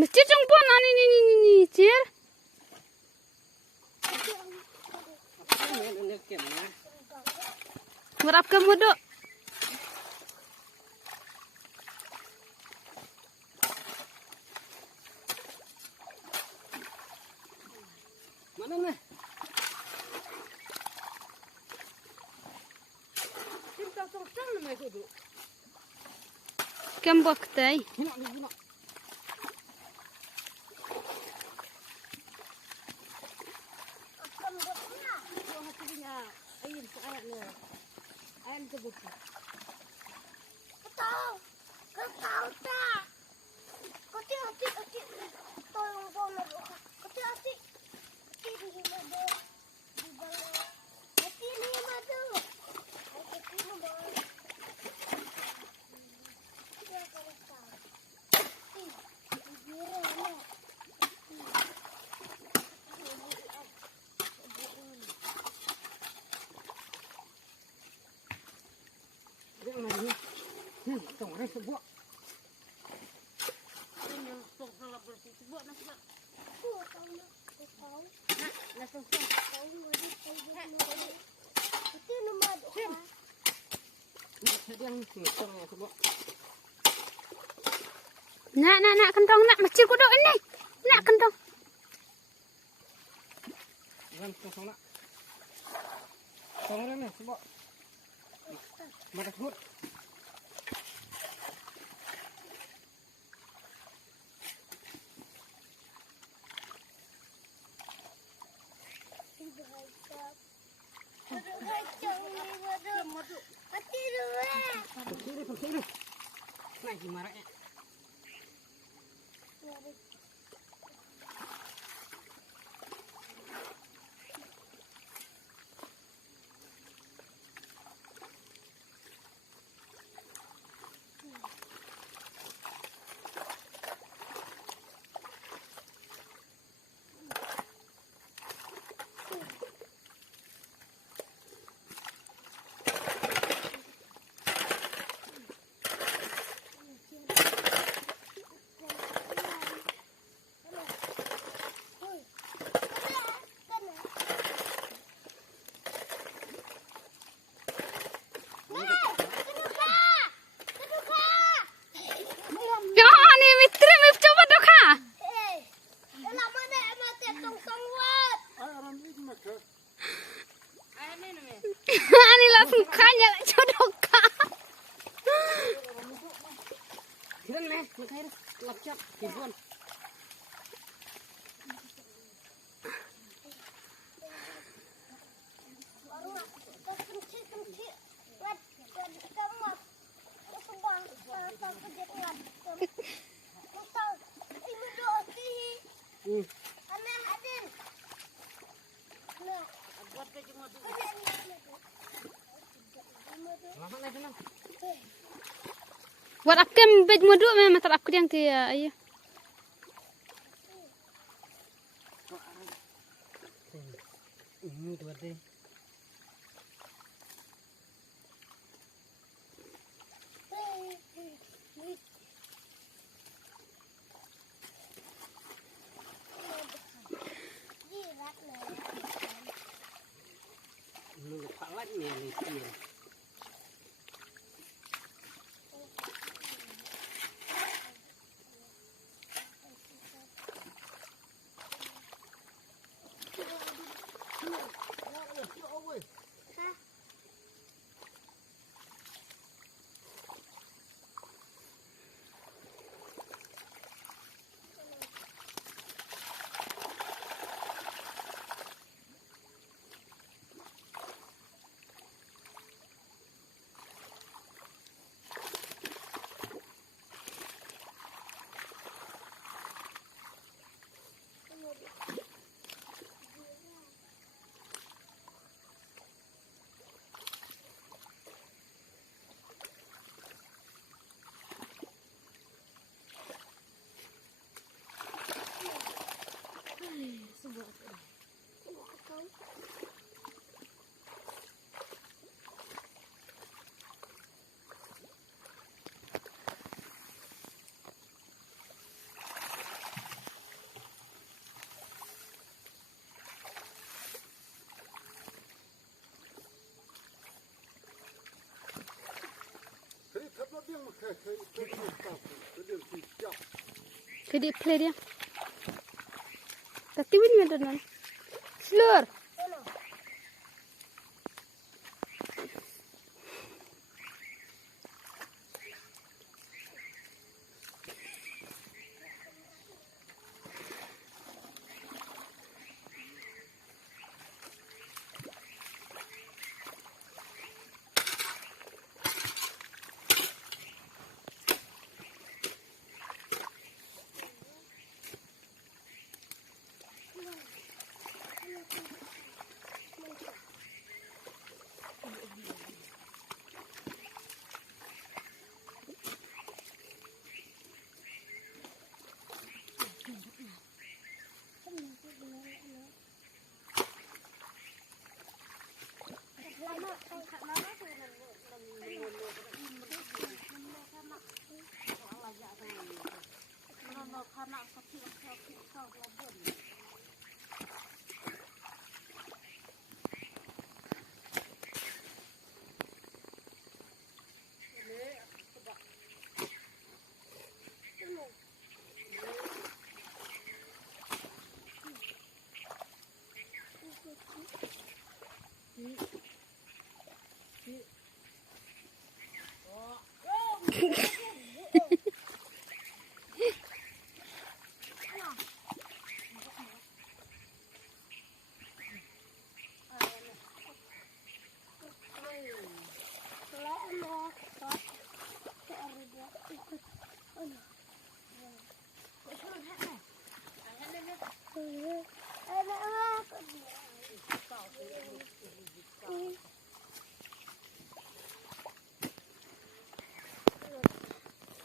Masjid jong pon ani ni cir. Merap ke mudo. Mana nih? Kem baktai. Sebuah. Nak kentong nak macil kodok ini. Nak kentong. Tolong ni sebuah. Mata sebut. Pergi. Nah, gimana ya? Ani langsung kanya jodoh kak. Kiran nih, makain lapcap ribuan. Buat apa bej mudu memang tak aku yang dia ayah. Ini tu ada. Lu palat ni ni. Kedi play dia. Tapi win ada nan. Slur.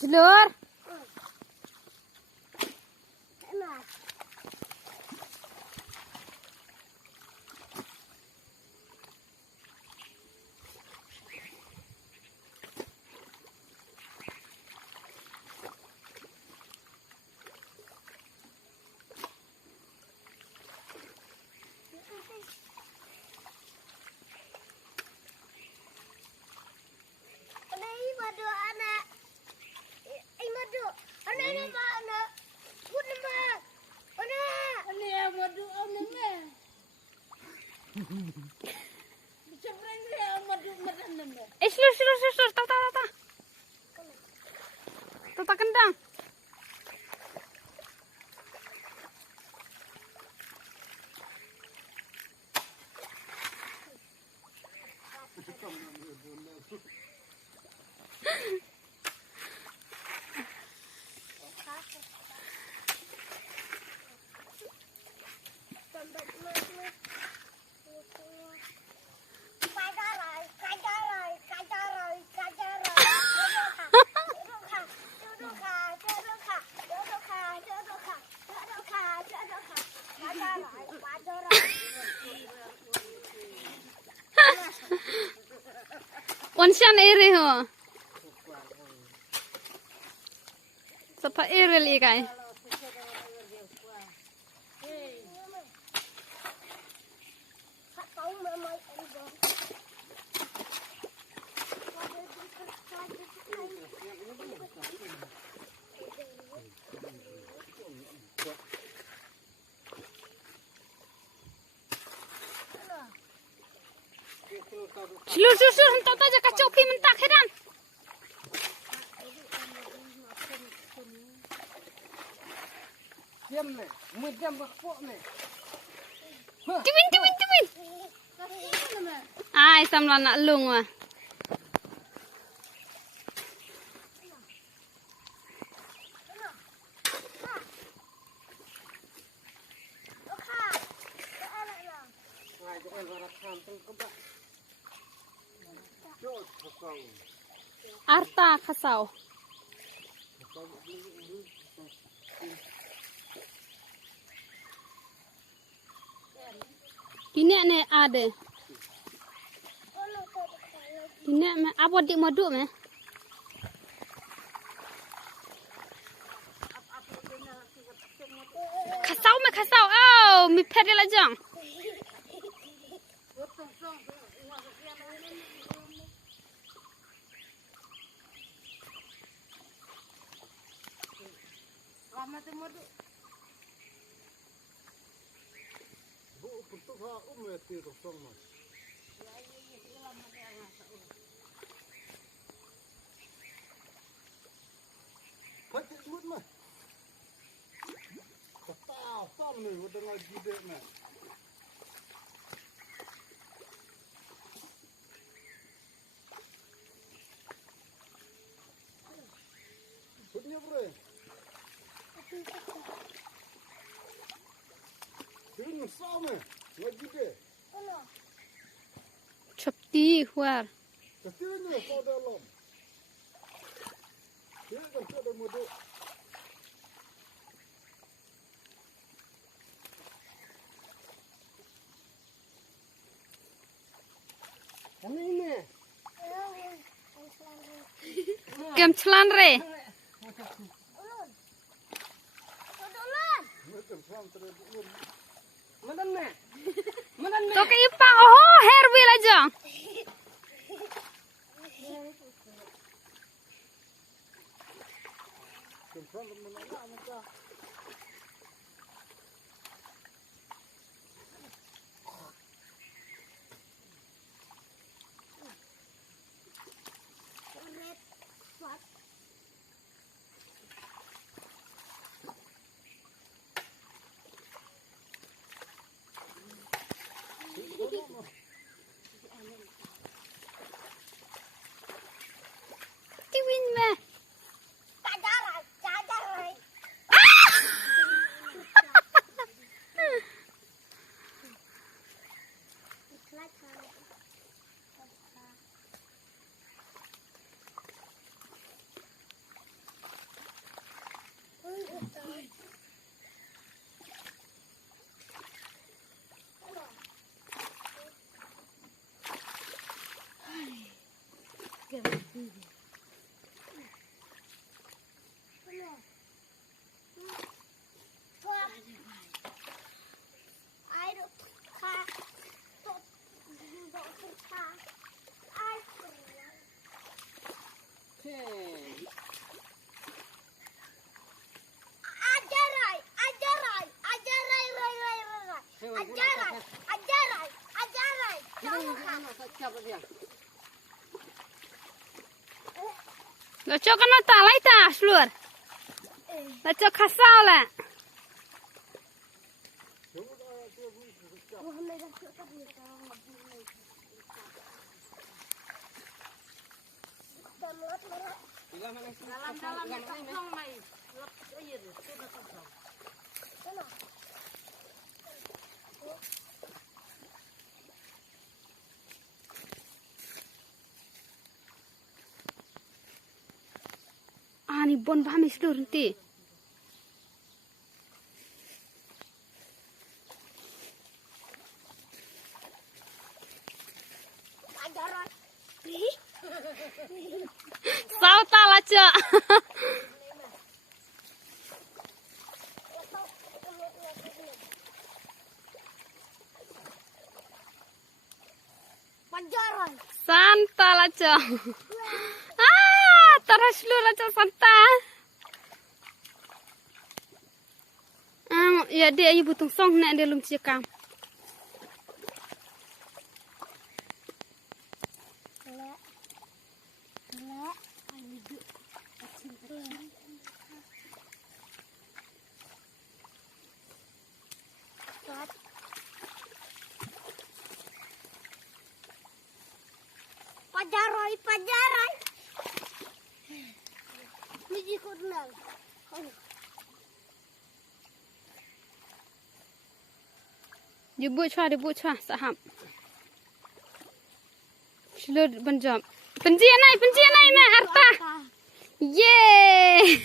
Slur. Slur, tata kendang. Onsian ere ho. Sapa ere li kai. Slur, hentak aja kacau pi mentak heran. Diam ni, diam berpok ni. Tiwin. Ai sam nak lung wah. Arta khasau. Ini ne ada. Ini me apa dik madu me? Khasau. Oh, mi pede la jang. mati madu. Bu untuk ha mati rosong mas. Ya iya ulam mati anak. Pati mut mas. Tahu tahu ni udah ngaji dek mas. Punya bro. Ini sama ngaji dek. Chopti huar. Ketinya kau dalam. Dia kan ada madu. Kami ini. Kem celan re. Macam sama terus. Madan me. Madan me. To ke ipang oh hair wheel aja. Sama mana macam. Tiwin me. Lo cho con nó ta lấy ta luôn. Lo cho khasao là. Dalam kosong mai. Lep air sudah kosong. Ah ni bon bah mis dur nanti. Sao ta lah cak. Santa lah cak. Ah, terus lu lah cak Santa. Ya dia ayu butung song nak dia lum cikam. Pajarai. Miji kurnal. Dia buat cua saham. Seluruh penjam. Penjian naik, Arta. Yeay.